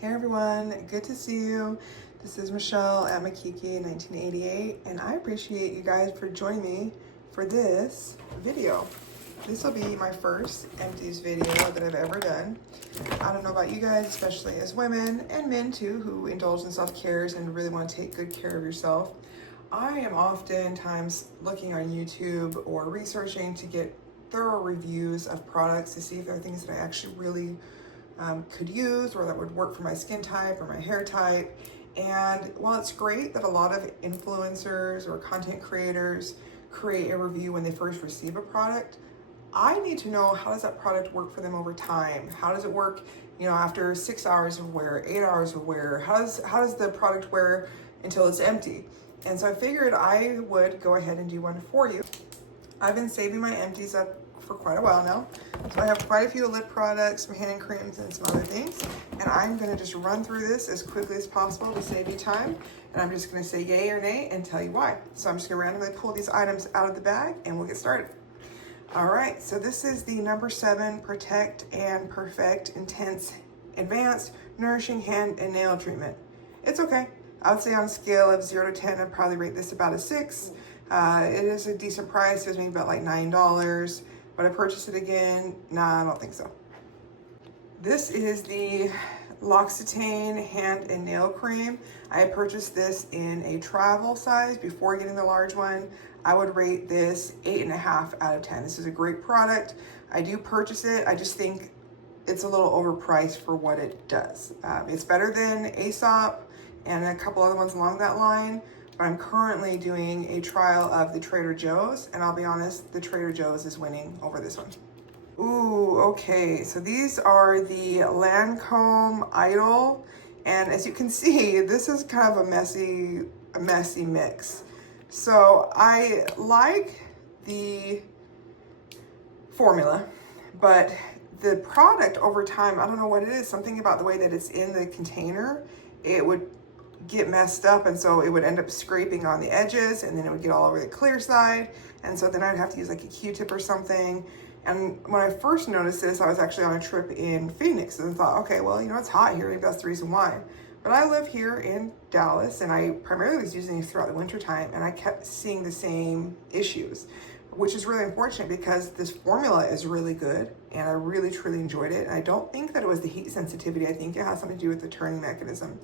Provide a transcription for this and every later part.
Hey everyone, good to see you. This is Michelle at Makiki 1988, and I appreciate you guys for joining me for this video. This will be my first empties video that I've ever done. I don't know about you guys, especially as women and men too, who indulge in self-cares and really want to take good care of yourself. I am oftentimes looking on YouTube or researching to get thorough reviews of products to see if there are things that I actually really could use or that would work for my skin type or my hair type. And while it's great that a lot of influencers or content creators create a review when they first receive a product, I need to know, how does that product work for them over time? How does it work, after 6 hours of wear, 8 hours of wear? How does the product wear until it's empty? And so I figured I would go ahead and do one for you. I've been saving my empties up for quite a while now. So I have quite a few lip products, some hand creams, and some other things. And I'm gonna just run through this as quickly as possible to save you time. And I'm just gonna say yay or nay and tell you why. So I'm just gonna randomly pull these items out of the bag and we'll get started. All right, so this is the number 7 Protect and Perfect Intense Advanced Nourishing Hand and Nail Treatment. It's okay. I would say on a scale of 0 to 10, I'd probably rate this about a 6. It is a decent price. It was maybe about like $9. But I purchased it again? Nah, I don't think so. This is the L'Occitane Hand and Nail Cream. I had purchased this in a travel size before getting the large one. I would rate this 8.5 out of 10. This is a great product. I do purchase it. I just think it's a little overpriced for what it does. It's better than Aesop and a couple other ones along that line. But I'm currently doing a trial of the Trader Joe's, and I'll be honest, the Trader Joe's is winning over this one. Ooh, okay, so these are the Lancome Idol, and as you can see, this is kind of a messy mix. So I like the formula, but the product over time, I don't know what it is, something about the way that it's in the container, it would get messed up, and so it would end up scraping on the edges, and then it would get all over the clear side, and so then I'd have to use like a Q-tip or something. And when I first noticed this, I was actually on a trip in Phoenix and thought, okay, well, it's hot here, maybe that's the reason why. But I live here in Dallas, and I primarily was using these throughout the winter time, and I kept seeing the same issues, which is really unfortunate because this formula is really good, and I really, truly enjoyed it. And I don't think that it was the heat sensitivity. I think it has something to do with the turning mechanism.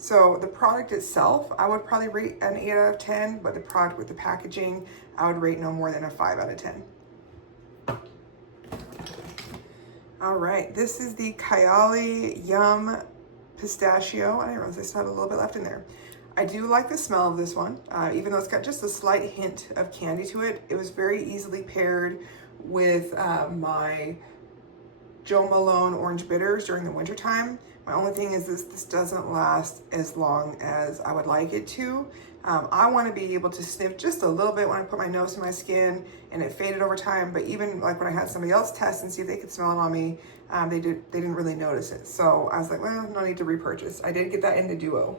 So the product itself, I would probably rate an 8 out of 10, but the product with the packaging, I would rate no more than a 5 out of 10. All right, this is the Kyali Yum Pistachio. I didn't realize I still had a little bit left in there. I do like the smell of this one, even though it's got just a slight hint of candy to it. It was very easily paired with my Joe Malone Orange Bitters during the winter time. My only thing is this doesn't last as long as I would like it to. I want to be able to sniff just a little bit when I put my nose in my skin, and it faded over time. But even like when I had somebody else test and see if they could smell it on me, they didn't really notice it. So I was like, well, no need to repurchase. I did get that in the duo,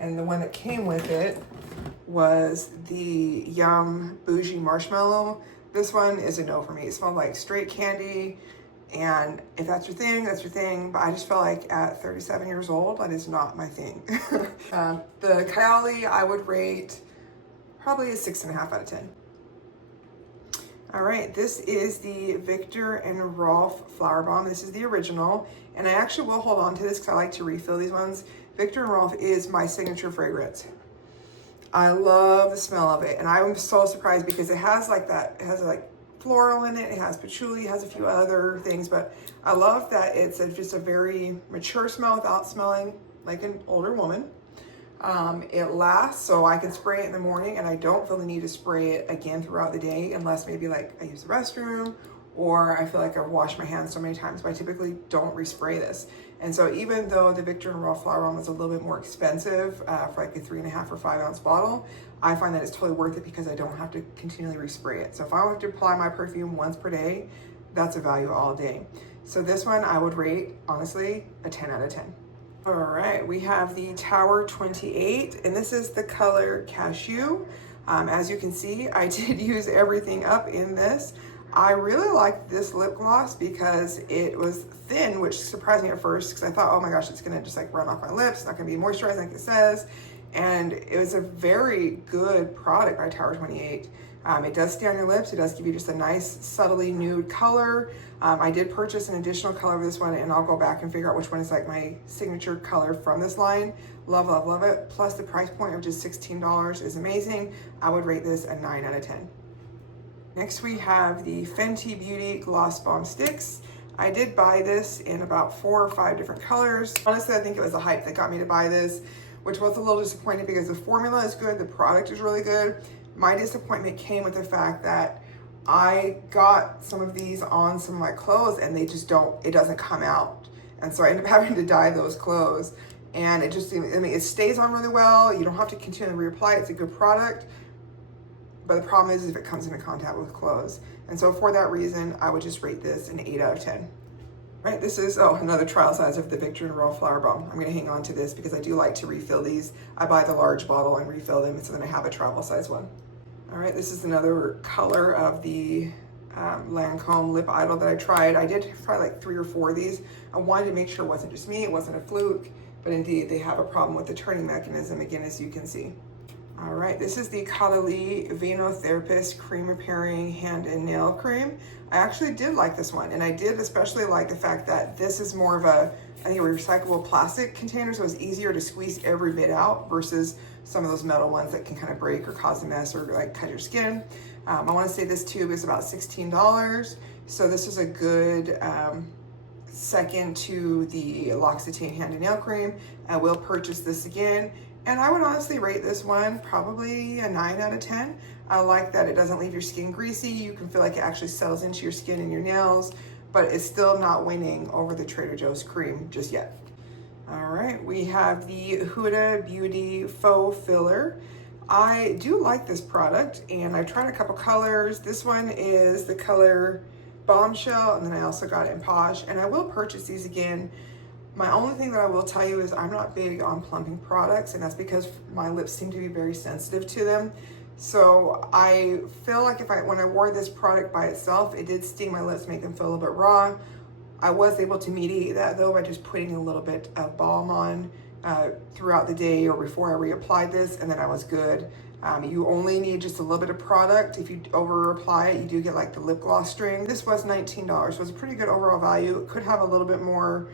and the one that came with it was the Yum Bougie Marshmallow. This one is a no for me. It smelled like straight candy. And if that's your thing, that's your thing. But I just felt like at 37 years old, that is not my thing. The Kyali, I would rate probably a 6.5 out of 10. All right, this is the Viktor and Rolf Flower Bomb. This is the original. And I actually will hold on to this because I like to refill these ones. Viktor and Rolf is my signature fragrance. I love the smell of it. And I'm so surprised because it has like floral in it, it has patchouli, it has a few other things, but I love that it's just a very mature smell without smelling like an older woman. It lasts, so I can spray it in the morning, and I don't feel the need to spray it again throughout the day unless maybe like I use the restroom or I feel like I've washed my hands so many times, but I typically don't respray this. And so even though the Viktor and Rolf Flower Bomb is a little bit more expensive for like a 3.5 or 5 ounce bottle, I find that it's totally worth it because I don't have to continually respray it. So if I have to apply my perfume once per day, that's a value all day. So this one I would rate, honestly, a 10 out of 10. All right, we have the Tower 28, and this is the color Cashew. As you can see, I did use everything up in this. I really liked this lip gloss because it was thin, which surprised me at first because I thought, oh my gosh, it's gonna just like run off my lips. It's not gonna be moisturizing like it says. And it was a very good product by Tower 28. It does stay on your lips. It does give you just a nice, subtly nude color. I did purchase an additional color of this one, and I'll go back and figure out which one is like my signature color from this line. Love, love, love it. Plus the price point of just $16 is amazing. I would rate this a 9 out of 10. Next we have the Fenty Beauty Gloss Bomb Sticks. I did buy this in about 4 or 5 different colors. Honestly, I think it was the hype that got me to buy this, which was a little disappointing because the formula is good, the product is really good. My disappointment came with the fact that I got some of these on some of my clothes and they just it doesn't come out. And so I ended up having to dye those clothes. And it just, I mean, it stays on really well. You don't have to continually reapply. It's a good product. But the problem is if it comes into contact with clothes. And so for that reason, I would just rate this an 8 out of 10. Right, this is, another trial size of the Victor and Royal Flower Bomb. I'm gonna hang on to this because I do like to refill these. I buy the large bottle and refill them, so then I have a travel size one. All right, this is another color of the Lancome Lip Idol that I tried. I did try like 3 or 4 of these. I wanted to make sure it wasn't just me, it wasn't a fluke, but indeed they have a problem with the turning mechanism, again, as you can see. All right, this is the Caudalie Venotherapist Cream Repairing Hand and Nail Cream. I actually did like this one, and I did especially like the fact that this is more of a, I think, a recyclable plastic container, so it's easier to squeeze every bit out versus some of those metal ones that can kind of break or cause a mess or like cut your skin. I want to say this tube is about $16, so this is a good second to the L'Occitane Hand and Nail Cream. I will purchase this again. And I would honestly rate this one probably a 9 out of 10. I like that it doesn't leave your skin greasy. You can feel like it actually settles into your skin and your nails, but it's still not winning over the Trader Joe's cream just yet. All right, we have the Huda Beauty Faux Filler. I do like this product, and I tried a couple colors. This one is the color Bombshell, and then I also got it in Posh, and I will purchase these again. My only thing that I will tell you is I'm not big on plumping products, and that's because my lips seem to be very sensitive to them. So I feel like when I wore this product by itself, it did sting my lips, make them feel a little bit raw. I was able to mediate that though by just putting a little bit of balm on throughout the day or before I reapplied this, and then I was good. You only need just a little bit of product. If you over apply it, you do get like the lip gloss string. This was $19, so it's a pretty good overall value. It could have a little bit more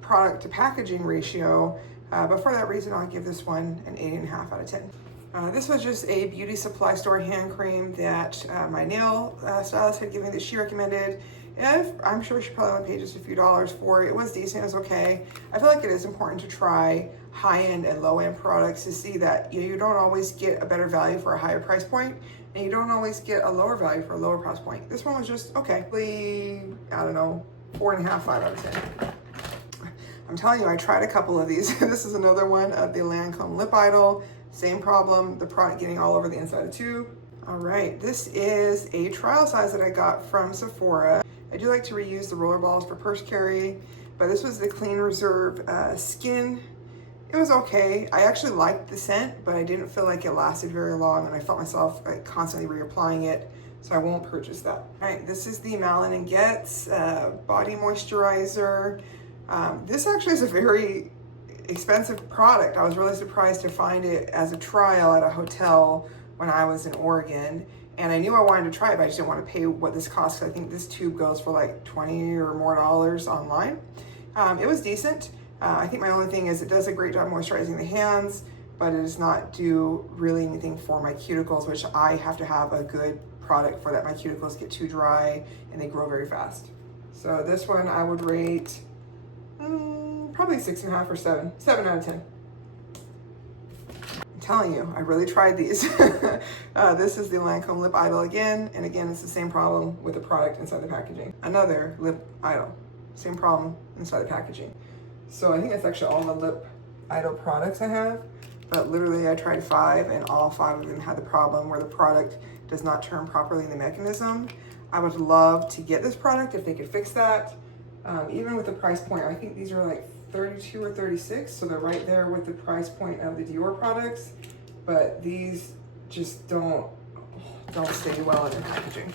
product to packaging ratio, but for that reason I'll give this one an 8.5 out of 10. This was just a beauty supply store hand cream that my nail stylist had given me that she recommended. And I'm sure she probably only paid just a few dollars for it. It was decent, it was okay. I feel like it is important to try high-end and low-end products to see that you don't always get a better value for a higher price point, and you don't always get a lower value for a lower price point. This one was just okay. I don't know, 4.5, 5 out of 10. I'm telling you, I tried a couple of these. This is another one of the Lancome Lip Idol. Same problem, the product getting all over the inside of the tube. All right, this is a trial size that I got from Sephora. I do like to reuse the roller balls for purse carry, but this was the Clean Reserve Skin. It was okay. I actually liked the scent, but I didn't feel like it lasted very long, and I felt myself like constantly reapplying it, so I won't purchase that. All right, this is the Malin & Getz Body Moisturizer. This actually is a very expensive product. I was really surprised to find it as a trial at a hotel when I was in Oregon. And I knew I wanted to try it, but I just didn't want to pay what this costs. I think this tube goes for like $20 or more online. It was decent. I think my only thing is it does a great job moisturizing the hands, but it does not do really anything for my cuticles, which I have to have a good product for that. My cuticles get too dry and they grow very fast. So this one I would rate probably 6.5 or 7 out of 10. I'm telling you, I really tried these. This is the Lancome Lip Idol again, and again, it's the same problem with the product inside the packaging. Another Lip Idol, same problem inside the packaging. So I think that's actually all the Lip Idol products I have, but literally I tried 5, and all 5 of them had the problem where the product does not turn properly in the mechanism. I would love to get this product if they could fix that. Even with the price point, I think these are like 32 or 36, so they're right there with the price point of the Dior products, but these just don't stay well in the packaging.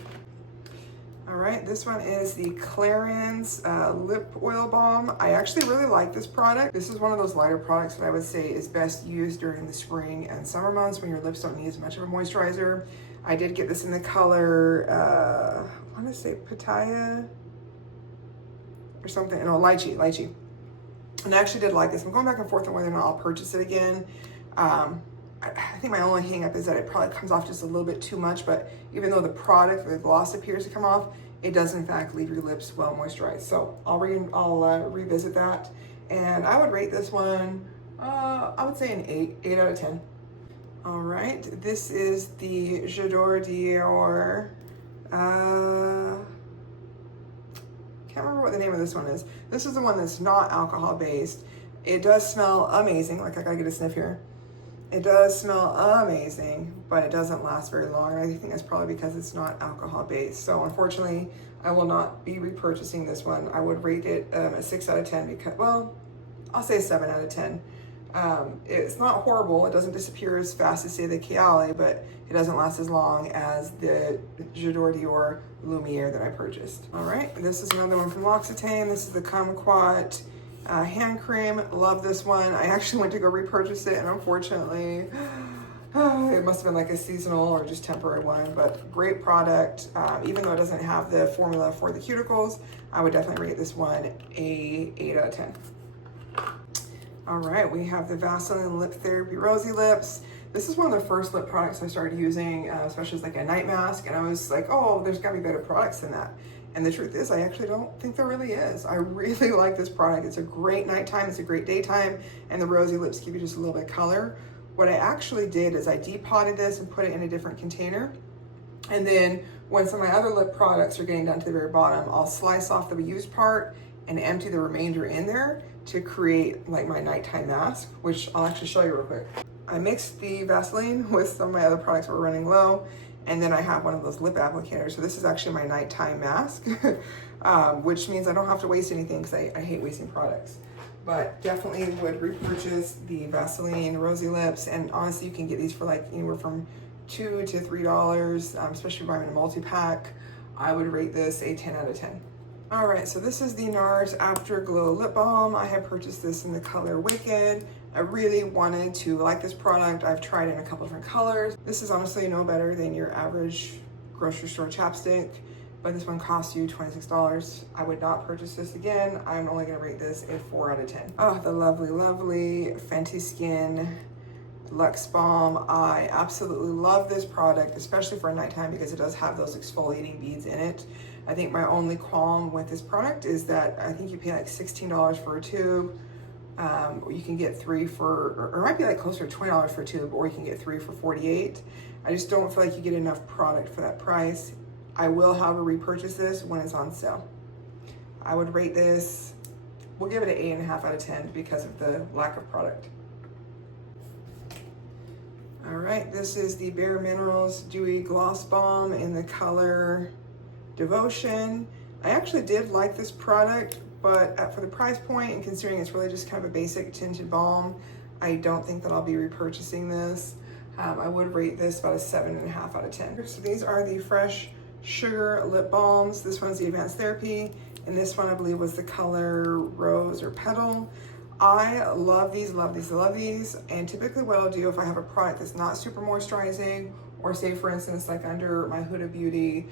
All right, this one is the Clarins Lip Oil Balm. I actually really like this product. This is one of those lighter products that I would say is best used during the spring and summer months when your lips don't need as much of a moisturizer. I did get this in the color, I want to say Pitaya or something. No, lychee. And I actually did like this. I'm going back and forth on whether or not I'll purchase it again. I think my only hang up is that it probably comes off just a little bit too much, but even though the product, the gloss appears to come off, it does in fact leave your lips well moisturized. So I'll revisit that. And I would rate this one, I would say an 8 out of 10. All right, this is the J'adore Dior, can't remember what the name of this one is. This is the one that's not alcohol based. It does smell amazing. Like I gotta get a sniff here. It does smell amazing, but it doesn't last very long. And I think that's probably because it's not alcohol based. So unfortunately, I will not be repurchasing this one. I would rate it a 6 out of 10 because, well, I'll say 7 out of 10. It's not horrible. It doesn't disappear as fast as say the Kayali, but it doesn't last as long as the J'adore Dior Lumiere that I purchased. All right, this is another one from L'Occitane. This is the Kumquat hand cream. Love this one. I actually went to go repurchase it, and unfortunately, it must have been like a seasonal or just temporary one, but great product. Even though it doesn't have the formula for the cuticles, I would definitely rate this one a 8 out of 10. All right, we have the Vaseline Lip Therapy Rosy Lips. This is one of the first lip products I started using, especially as like a night mask, and I was like, oh, there's gotta be better products than that. And the truth is, I actually don't think there really is. I really like this product. It's a great nighttime, it's a great daytime, and the rosy lips give you just a little bit of color. What I actually did is I depotted this and put it in a different container. And then when some of my other lip products are getting down to the very bottom, I'll slice off the used part and empty the remainder in there to create like my nighttime mask, which I'll actually show you real quick. I mixed the Vaseline with some of my other products that were running low, and then I have one of those lip applicators. So this is actually my nighttime mask, which means I don't have to waste anything because I hate wasting products. But definitely would repurchase the Vaseline Rosy Lips, and honestly, you can get these for like anywhere from $2 to $3, especially buying a multi-pack. I would rate this a 10 out of 10. All right, so this is the NARS Afterglow Lip Balm. I have purchased this in the color Wicked. I really wanted to like this product. I've tried it in a couple different colors. This is honestly no better than your average grocery store chapstick, but this one costs you $26. I would not purchase this again. I'm only gonna rate this a 4 out of 10. Oh, the lovely, lovely Fenty Skin Luxe Balm. I absolutely love this product, especially for nighttime because it does have those exfoliating beads in it. I think my only qualm with this product is that I think you pay like $16 for a tube. Or you can get 3 for, or it might be like closer to $20 for a tube, or you can get 3 for $48. I just don't feel like you get enough product for that price. I will, however, repurchase this when it's on sale. I would rate this, we'll give it an 8.5 out of 10 because of the lack of product. All right, this is the Bare Minerals Dewy Gloss Balm in the color Devotion. I actually did like this product, but for the price point and considering it's really just kind of a basic tinted balm, I don't think that I'll be repurchasing this. I would rate this about a 7.5 out of 10. So these are the Fresh Sugar Lip Balms. This one's the Advanced Therapy, and this one I believe was the color Rose or Petal. I love these, love these, love these. And typically what I'll do if I have a product that's not super moisturizing, or say for instance, like under my Huda Beauty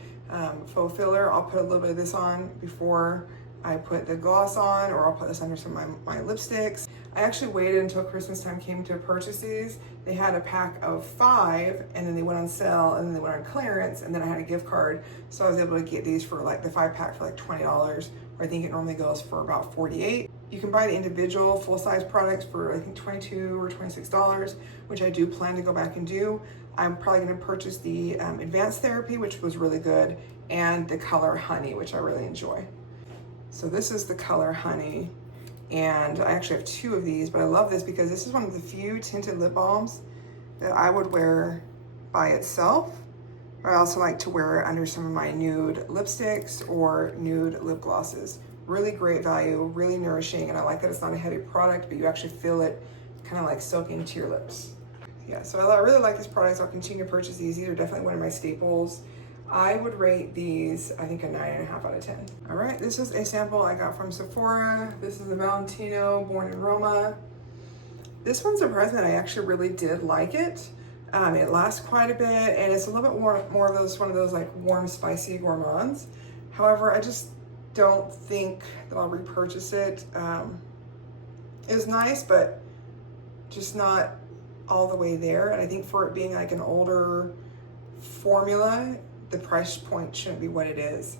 faux filler, I'll put a little bit of this on before I put the gloss on, or I'll put this under some of my lipsticks. I actually waited until Christmas time came to purchase these. They had a pack of 5, and then they went on sale, and then they went on clearance, and then I had a gift card. So I was able to get these for like the 5-pack for like $20, where I think it normally goes for about $48. You can buy the individual full-size products for I think $22 or $26, which I do plan to go back and do. I'm probably gonna purchase the Advanced Therapy, which was really good, and the color Honey, which I really enjoy. So this is the color Honey, and I actually have 2 of these, but I love this because this is one of the few tinted lip balms that I would wear by itself. I also like to wear it under some of my nude lipsticks or nude lip glosses. Really great value, really nourishing, and I like that it's not a heavy product, but you actually feel it kind of like soaking to your lips. Yeah, so I really like these products. I'll continue to purchase these. These are definitely one of my staples. I would rate these, I think, a 9.5 out of 10. All right, this is a sample I got from Sephora. This is the Valentino Born in Roma. This one surprised me that I actually really did like it. It lasts quite a bit, and it's a little bit more of those, one of those like warm, spicy gourmands. However, I just don't think that I'll repurchase it. It was nice, but just not all the way there. And I think for it being like an older formula, the price point shouldn't be what it is.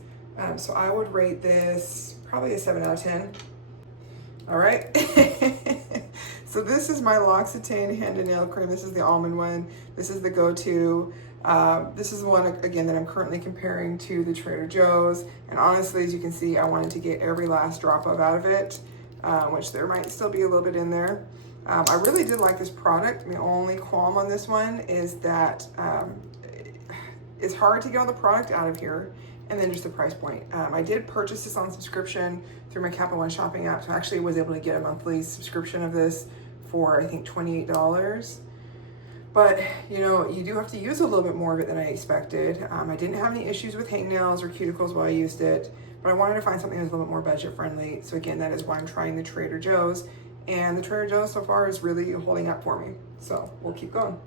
So I would rate this probably a 7 out of 10. All right. So this is my L'Occitane hand and nail cream. This is the almond one. This is the go-to. This is the one, again, that I'm currently comparing to the Trader Joe's. And honestly, as you can see, I wanted to get every last drop of out of it, which there might still be a little bit in there. I really did like this product. My only qualm on this one is that it's hard to get all the product out of here, and then just the price point. I did purchase this on subscription through my Capital One shopping app, so I actually was able to get a monthly subscription of this for, I think, $28. But, you know, you do have to use a little bit more of it than I expected. I didn't have any issues with hangnails or cuticles while I used it, but I wanted to find something that was a little bit more budget friendly. So again, that is why I'm trying the Trader Joe's, and the Trader Joe's so far is really holding up for me. So we'll keep going.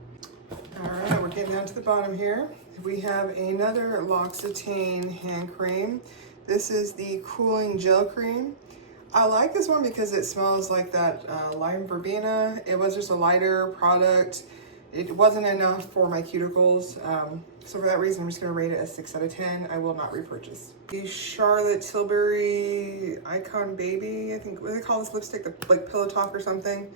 All right, we're getting down to the bottom here. We have another L'Occitane hand cream. This is the cooling gel cream. I like this one because it smells like that lime verbena. It was just a lighter product. It wasn't enough for my cuticles. So for that reason, I'm just gonna rate it a 6 out of 10. I will not repurchase. The Charlotte Tilbury Icon Baby, I think, what do they call this lipstick? The, like, Pillow Talk or something.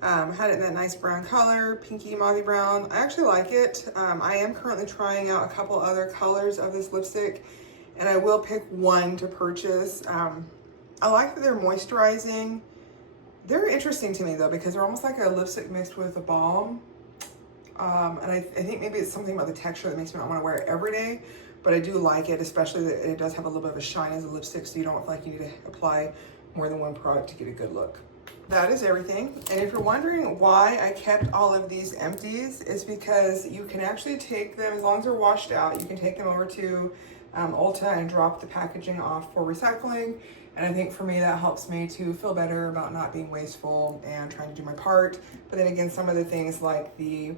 Had it in that nice brown color, pinky mauvey brown. I actually like it. I am currently trying out a couple other colors of this lipstick, and I will pick one to purchase. I like that they're moisturizing. They're interesting to me though, because they're almost like a lipstick mixed with a balm. And I think maybe it's something about the texture that makes me not want to wear it every day, but I do like it, especially that it does have a little bit of a shine as a lipstick, so you don't feel like you need to apply more than one product to get a good look. That is everything. And if you're wondering why I kept all of these empties, it's because you can actually take them, as long as they're washed out, you can take them over to Ulta and drop the packaging off for recycling. And I think for me, that helps me to feel better about not being wasteful and trying to do my part. But then again, some of the things like the,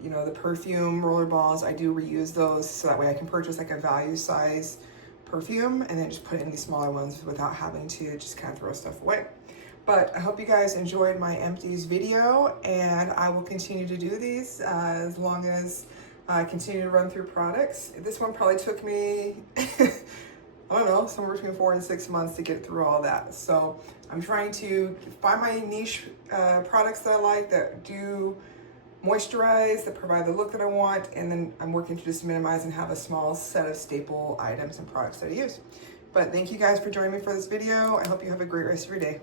you know, the perfume roller balls, I do reuse those so that way I can purchase like a value size perfume and then just put in these smaller ones without having to just kind of throw stuff away. But I hope you guys enjoyed my empties video, and I will continue to do these as long as I continue to run through products. This one probably took me, I don't know, somewhere between 4 and 6 months to get through all that. So I'm trying to find my niche products that I like, that do moisturize, that provide the look that I want, and then I'm working to just minimize and have a small set of staple items and products that I use. But thank you guys for joining me for this video. I hope you have a great rest of your day.